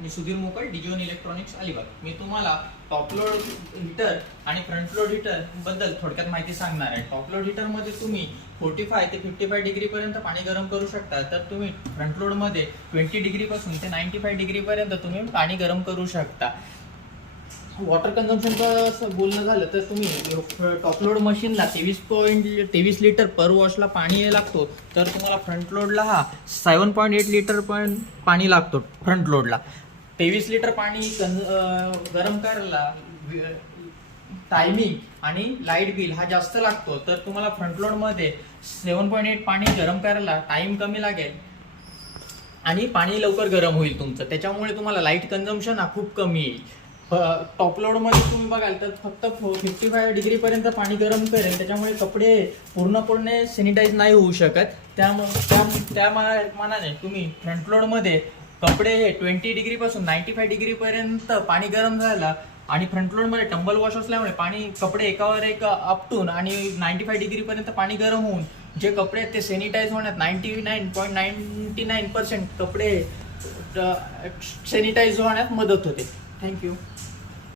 मी सुधीर मोकळ, डिजिओन इलेक्ट्रॉनिक्स अलिबाग. मी तुम्हाला top load heater आणि फ्रंट लोड हीटर बद्दल थोडक्यात माहिती सांगणार आहे. टॉप लोड हीटर मध्ये तुम्ही 45 ते 55 डिग्री पर्यंत पाणी गरम करू शकता, तर तुम्ही फ्रंट लोड मध्ये 20 डिग्री पासून ते 95 डिग्री पर्यंत तुम्ही पाणी गरम करू शकता. वॉटर कन्झम्पशनचं बोलणं झालं तर तुम्ही टॉप लोड मशीनला 23 लिटर पर वॉशला पाणी लागतो, तर तुम्हाला फ्रंट लोडला 7.8 लिटर पण पाणी लागतो. फ्रंट लोडला 23 लिटर पाणी गरम करायला टायमिंग आणि लाईट बिल हा जास्त लागतो, तर तुम्हाला फ्रंट लोड मध्ये 7.8 पाणी गरम करायला टाइम कमी लागेल आणि पाणी लवकर गरम होईल तुमचं. त्याच्यामुळे तुम्हाला लाईट कन्झम्पशन हा खूप कमी येईल. टॉप लोड मध्ये तुम्ही बघाल तर फक्त 55 डिग्री पर्यंत पाणी गरम करेल, त्याच्यामुळे कपडे पूर्णपणे सॅनिटाईज नाही होऊ शकत. त्या मानाने तुम्ही फ्रंट लोड मध्ये कपडे 20 डिग्री पासून 95 डिग्री पर्यंत पाणी गरम झाला आणि फ्रंट लोड मध्ये टंबल वॉश असल्यामुळे कपडे एकावर एक आपटून आणि 95 डिग्री पर्यंत पाणी गरम होऊन जे कपडे आहेत ते सॅनिटाईज होण्यात 99.99% कपडे सॅनिटाईज होण्यात मदत होते. थँक्यू.